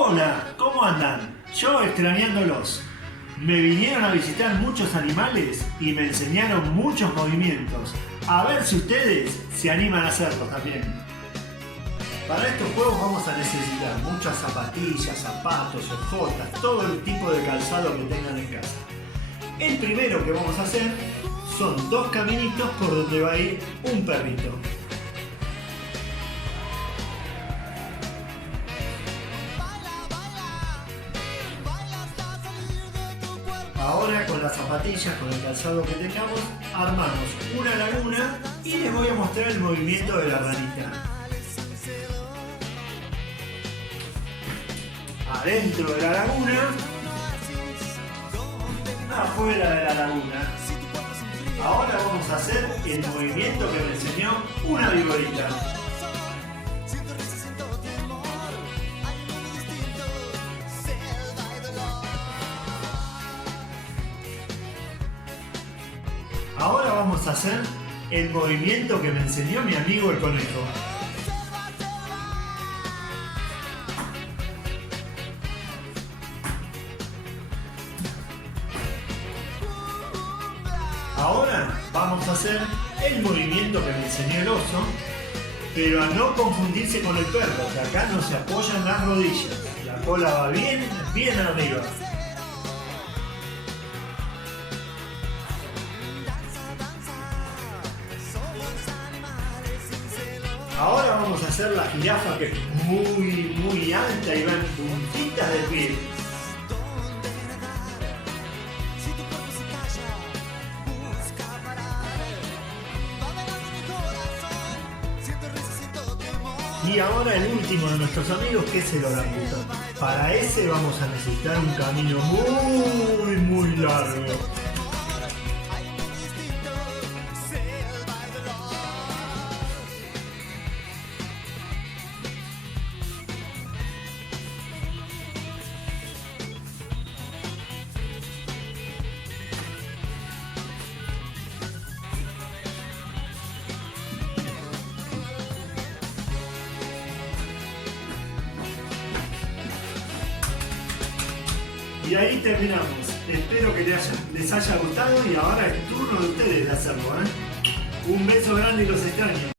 Hola, ¿cómo andan? Yo extrañándolos. Me vinieron a visitar muchos animales y me enseñaron muchos movimientos. A ver si ustedes se animan a hacerlos también. Para estos juegos vamos a necesitar muchas zapatillas, zapatos, ojotas, todo el tipo de calzado que tengan en casa. El primero que vamos a hacer son dos caminitos por donde va a ir un perrito. Ahora con las zapatillas, con el calzado que tengamos, armamos una laguna y les voy a mostrar el movimiento de la ranita. Adentro de la laguna, afuera de la laguna. Ahora vamos a hacer el movimiento que me enseñó una viborita. Ahora vamos a hacer el movimiento que me enseñó mi amigo el conejo. Ahora vamos a hacer el movimiento que me enseñó el oso, pero a no confundirse con el perro, que acá no se apoyan las rodillas. La cola va bien arriba. Ahora vamos a hacer la jirafa, que es muy alta y va en puntitas de pie. Y ahora el último de nuestros amigos, que es el orangután. Para ese vamos a necesitar un camino muy largo. Y ahí terminamos. Espero que les haya gustado y ahora es turno de ustedes de hacerlo, ¿eh? Un beso grande y los extraño.